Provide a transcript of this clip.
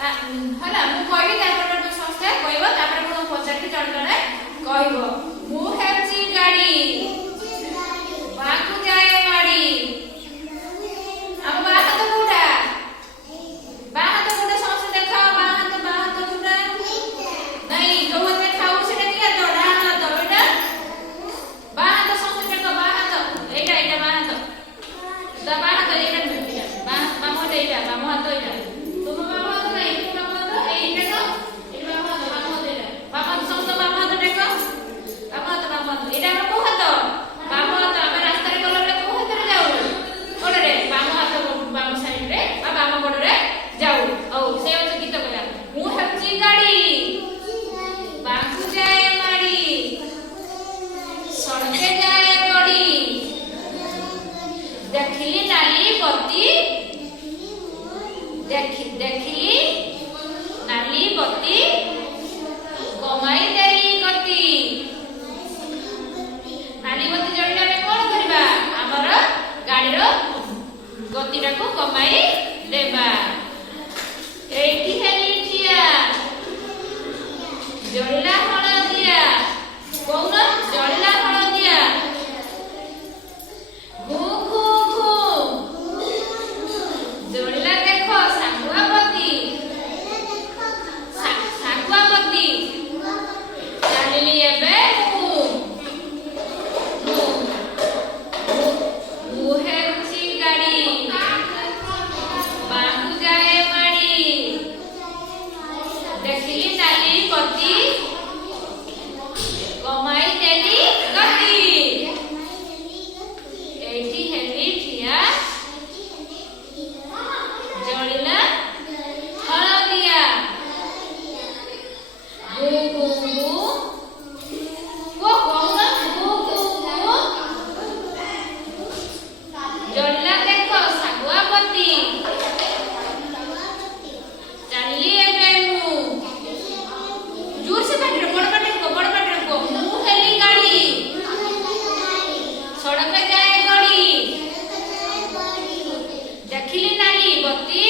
हला मु कहबी तापर जो संस्था कहबो तापर को पचार के जण जण कहबो मु हेची गाड़ी बाकु जाए माड़ी अब बाहा तो कोडा संस्था देखा बाहा तो कोडा नहीं जो मते खाऊ सेटा किया तो डाना तो बेटा बाहा तो संस्था देखा बाहा तो एटा बाहा तो एटा बाहा तो एटा देखी नाली बत्ती कमाई देली गति नाली बत्ती जळिला रे कोन करबा हमर गाड़ी रो गतिटा को कमाई देबा एठी हेली ठिया जळिला हळदिया कोन जळिला हळदिया घू घू घू जळिला देखो सागुआपति चलिली एबे मुहेची गाड़ी बाहु जाए माड़ी देखली नाली पति कमाई देली गति एठी हेली ठिया जळिला हळदिया जड़िला देखो सागुआपति चलिए एबे मु जोर से पाटी रे बड़ पाटी को मु हेली गाड़ी सड़क पे जाए गाड़ी देखली नाली बत्ती